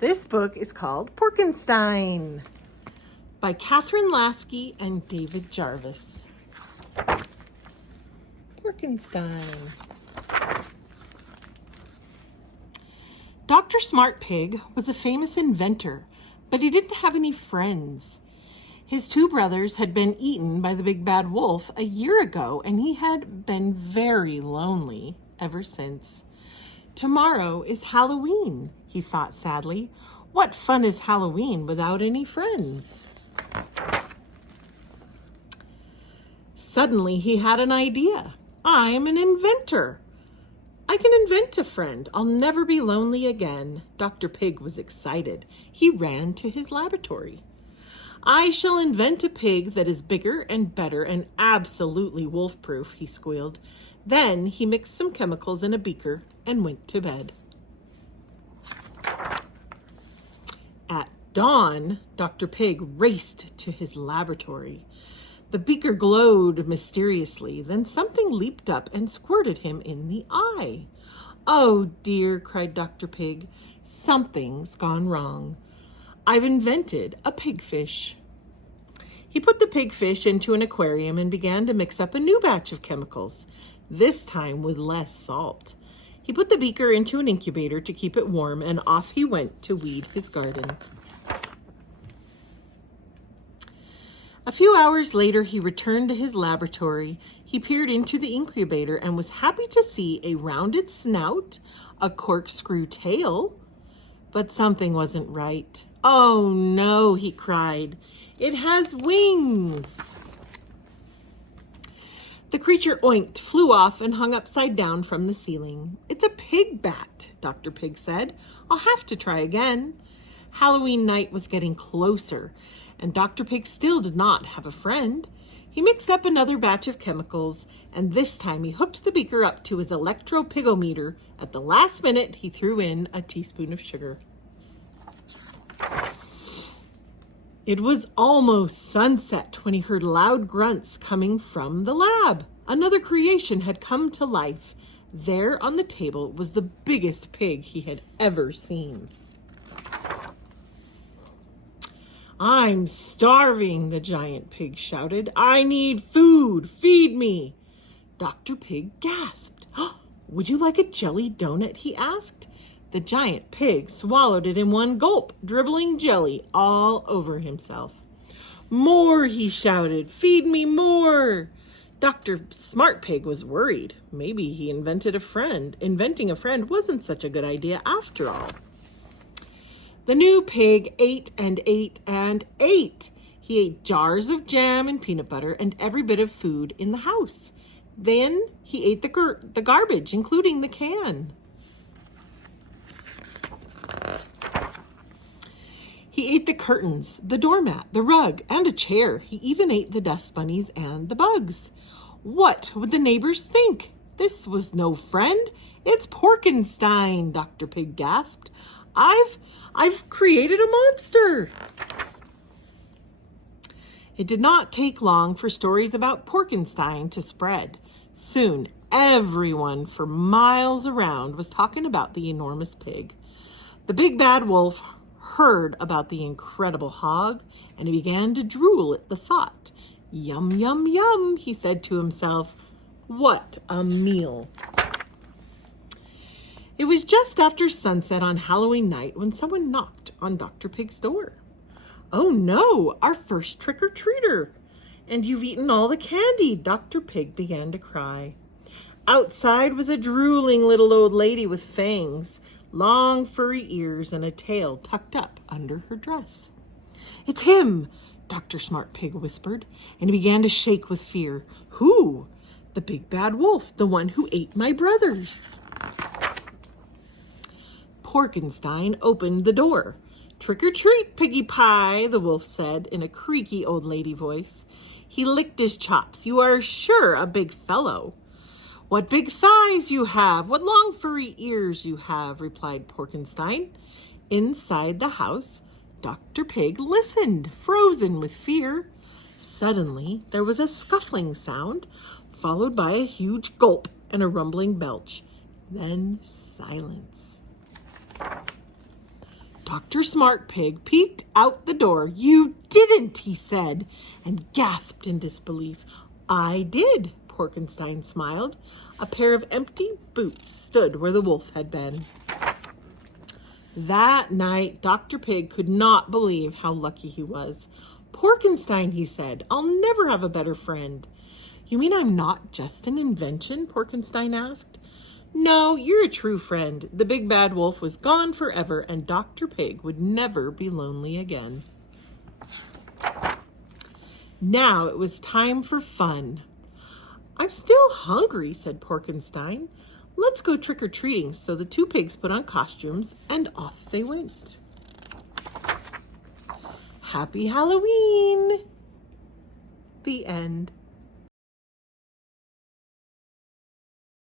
This book is called Porkenstein by Kathryn Lasky and David Jarvis. Porkenstein. Dr. Smart Pig was a famous inventor, but he didn't have any friends. His two brothers had been eaten by the big bad wolf a year ago, and he had been very lonely ever since. Tomorrow is Halloween, he thought sadly. What fun is Halloween without any friends? Suddenly he had an idea. I'm an inventor. I can invent a friend. I'll never be lonely again. Dr. Pig was excited. He ran to his laboratory. I shall invent a pig that is bigger and better and absolutely wolf-proof, he squealed. Then he mixed some chemicals in a beaker and went to bed. At dawn, Dr. Pig raced to his laboratory. The beaker glowed mysteriously. Then something leaped up and squirted him in the eye. Oh dear, cried Dr. Pig. Something's gone wrong. I've invented a pigfish. He put the pigfish into an aquarium and began to mix up a new batch of chemicals, this time with less salt. He put the beaker into an incubator to keep it warm, and off he went to weed his garden. A few hours later, he returned to his laboratory. He peered into the incubator and was happy to see a rounded snout, a corkscrew tail, but something wasn't right. Oh no, he cried. It has wings. The creature oinked, flew off, and hung upside down from the ceiling. It's a pig bat, Dr. Pig said. I'll have to try again. Halloween night was getting closer, and Dr. Pig still did not have a friend. He mixed up another batch of chemicals, and this time he hooked the beaker up to his electro-pigometer. At the last minute, he threw in a teaspoon of sugar. It was almost sunset when he heard loud grunts coming from the lab. Another creation had come to life. There on the table was the biggest pig he had ever seen. I'm starving, the giant pig shouted. I need food. Feed me. Dr. Pig gasped. Would you like a jelly donut? He asked. The giant pig swallowed it in one gulp, dribbling jelly all over himself. More, he shouted. Feed me more. Dr. Smart Pig was worried. Maybe he invented a friend. Inventing a friend wasn't such a good idea after all. The new pig ate and ate and ate. He ate jars of jam and peanut butter and every bit of food in the house. Then he ate the garbage, including the can. He ate the curtains, the doormat, the rug, and a chair. He even ate the dust bunnies and the bugs. What would the neighbors think? This was no friend. It's Porkenstein, Dr. Pig gasped. I've created a monster. It did not take long for stories about Porkenstein to spread. Soon, everyone for miles around was talking about the enormous pig. The big bad wolf heard about the incredible hog, and he began to drool at the thought. Yum, yum, yum, he said to himself. What a meal. It was just after sunset on Halloween night when someone knocked on Dr. Pig's door. Oh no, our first trick-or-treater. And you've eaten all the candy, Dr. Pig began to cry. Outside was a drooling little old lady with fangs, long furry ears, and a tail tucked up under her dress. It's him, Dr. Smart Pig whispered, and he began to shake with fear. Who? The big bad wolf, the one who ate my brothers. Porkenstein opened the door. Trick or treat, piggy pie, the wolf said in a creaky old lady voice. He licked his chops. You are sure a big fellow. What big thighs you have, what long furry ears you have, replied Porkenstein. Inside the house, Dr. Pig listened, frozen with fear. Suddenly, there was a scuffling sound, followed by a huge gulp and a rumbling belch. Then silence. Dr. Smart Pig peeked out the door. "You didn't," he said, and gasped in disbelief. "I did," Porkenstein smiled. A pair of empty boots stood where the wolf had been. That night, Dr. Pig could not believe how lucky he was. "Porkenstein," he said, "I'll never have a better friend." "You mean I'm not just an invention?" Porkenstein asked. "No, you're a true friend. The big bad wolf was gone forever, and Dr. Pig would never be lonely again." Now it was time for fun. "I'm still hungry," said Porkenstein. "Let's go trick-or-treating." So the two pigs put on costumes and off they went. Happy Halloween! The end.